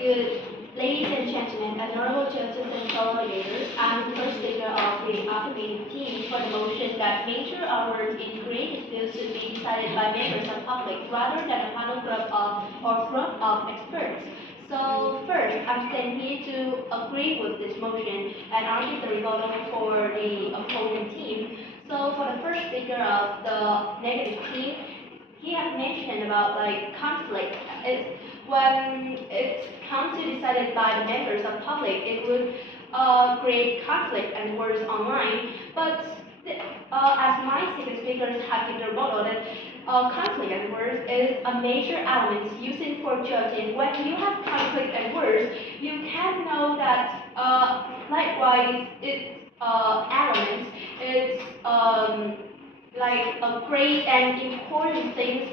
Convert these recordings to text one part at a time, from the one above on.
Good. Ladies and gentlemen, honorable judges and collaborators, I'm the first speaker of the affirmative team for the motion that major awards in creative fields should be decided by members of public rather than a panel group of or group of experts. So first, I'm standing here to agree with this motion and argue the rebuttal for the opposing team. So for the first speaker of the negative team, he has mentioned about like conflict. When it's come to decided by the members of public, it would create conflict and wars online. But as my second speakers have given their rebuttal that conflict and wars is a major element using for judging. When you have conflict and wars, you can know that likewise its elements is like a great and important things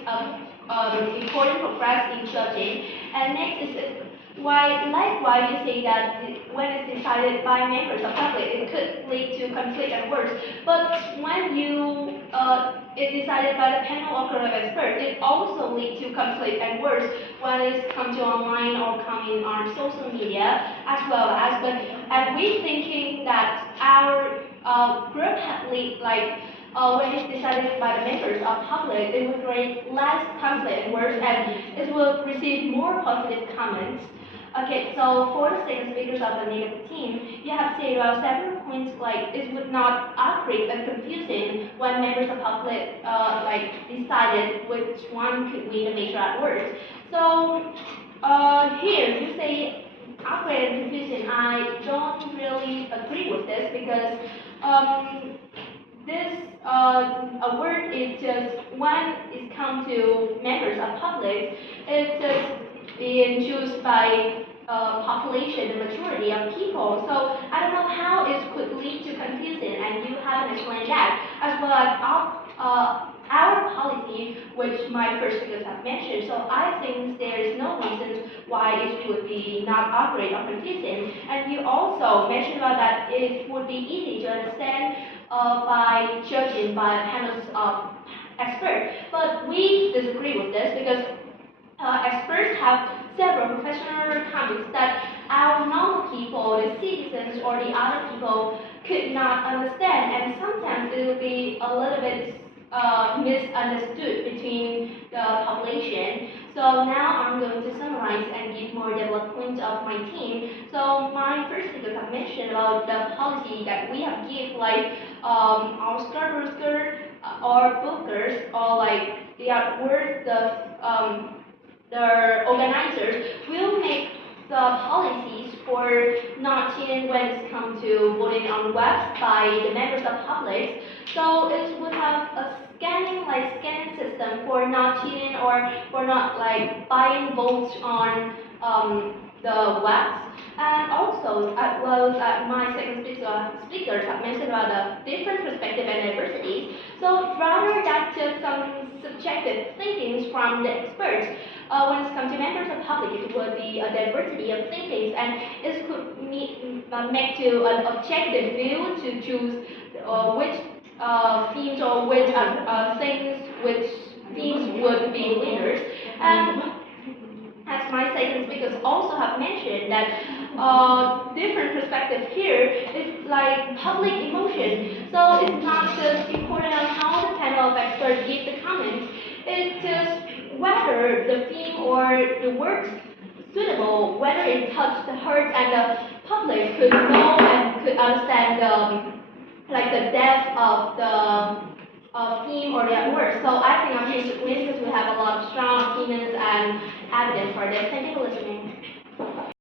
important progress in judging. And next is why likewise you say that when it's decided by members of public, it could lead to conflict and worse. But when you it decided by the panel or group of experts, it also leads to conflict and worse when it's come to online or come in our social media as well as. But and we thinking that our group had lead like when it's decided by the members of public, it will create less conflict and worse, and it will receive more positive comments. Okay, so for the second speakers of the negative team, you have said about several points like it would not accurate and confusing when members of public like decided which one could win the major at worst. So here you say accurate and confusing. I don't really agree with this because this award is just when it comes to members of public, it's just being chosen by population, the majority of people. So I don't know how it could lead to confusion, and you haven't explained that, as well as our policy, which my first speakers have mentioned. So I think there is no reason why it would be not accurate or confusing. And you also mentioned about that it would be easy to understand by judging by panels of experts. But we disagree with this because experts have several professional comments that our normal people, the citizens or the other people could not understand, and sometimes it will be a little bit misunderstood between the population. So now I'm going to summarize and give more development of my team. So my first speakers have mentioned about the policy that we have give like our skirt or bookers or like they are worth the organizers will make the policies for not cheating when it comes to voting on webs by the members of public. So it would have a scanning system for not cheating or for not like buying votes on the webs. And also, as well as my second speakers have mentioned about the different perspective and diversities. So rather than just some subjective thinkings from the experts, when it comes to members of public, it would be a diversity of thinkings, and it could make to an objective view to choose which themes or which things, which themes would be winners. And as my second speakers also have mentioned that different perspective here is like public emotion. So it's not just important on how the panel of experts give the comments, it's just whether the theme or the works suitable, whether it touched the heart and the public could know and could understand like the depth of the theme or the work. So I think I'm here to win because we have a lot of strong opinions and evidence for this. Thank you for listening.